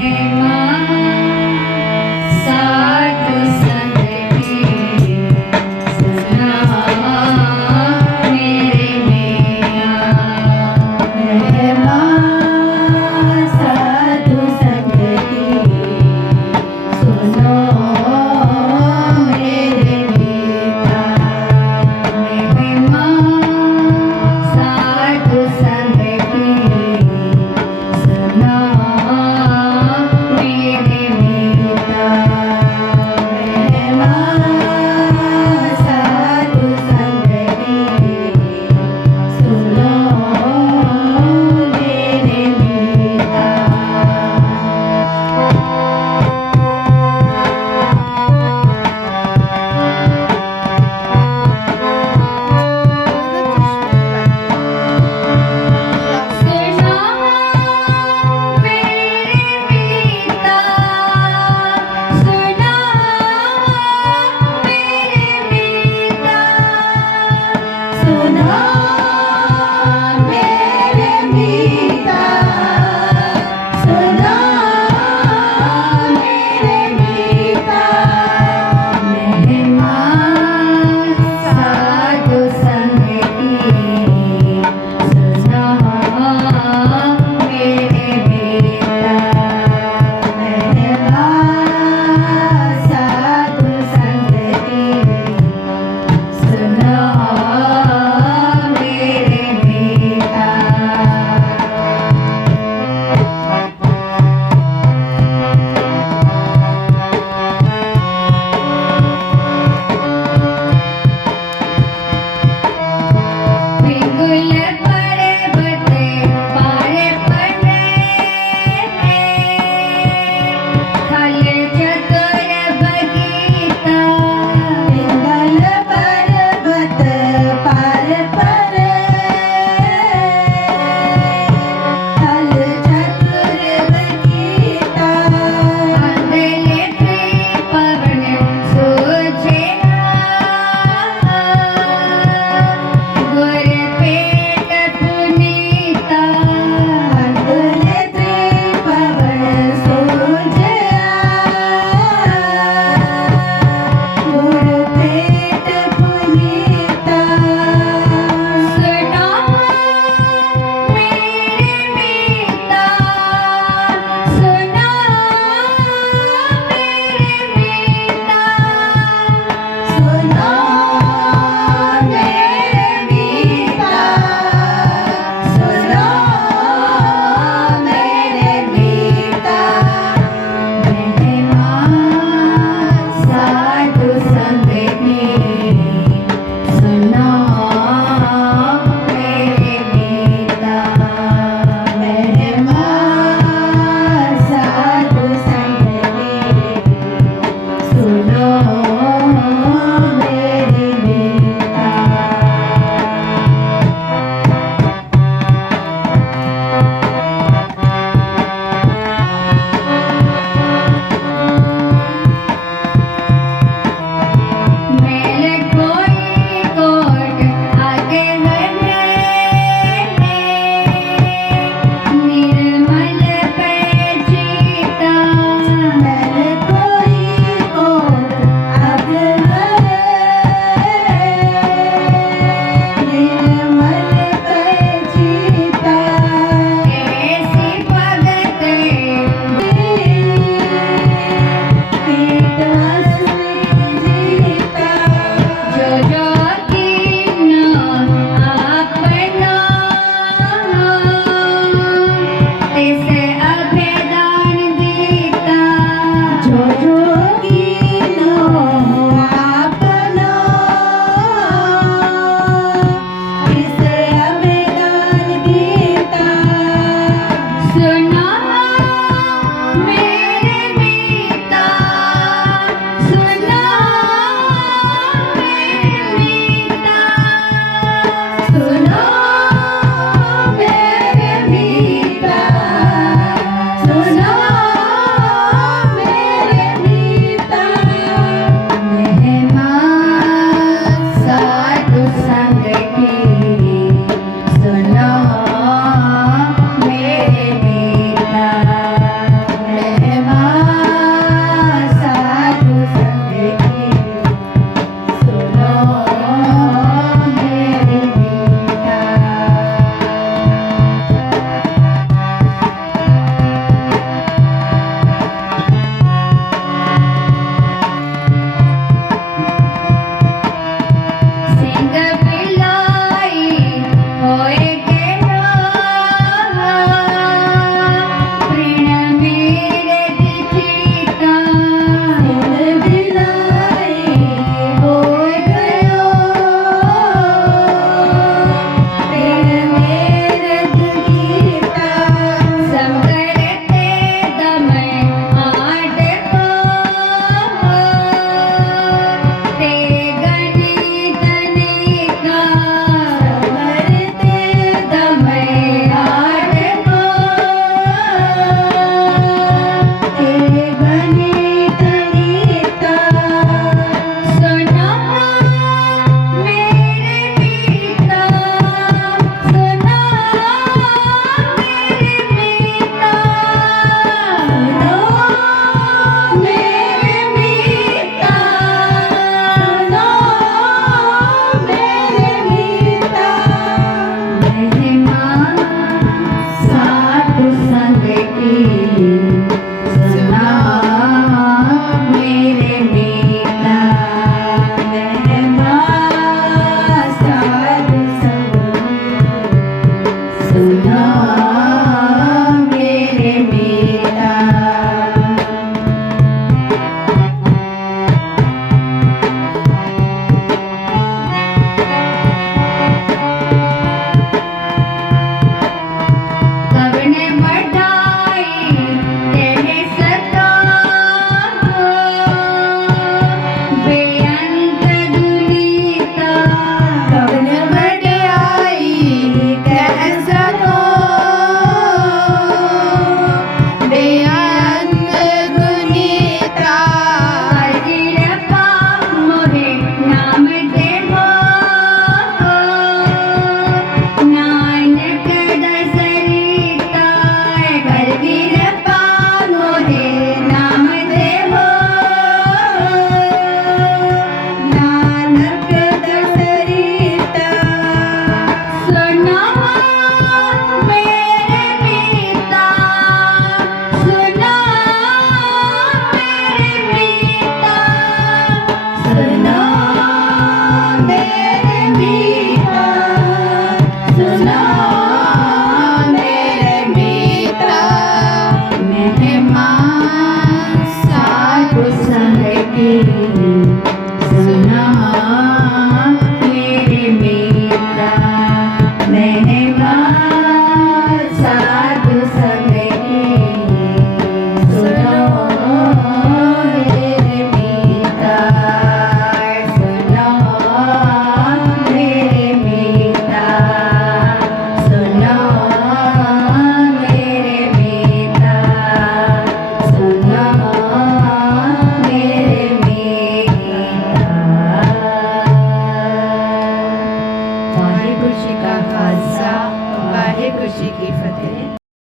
Amen.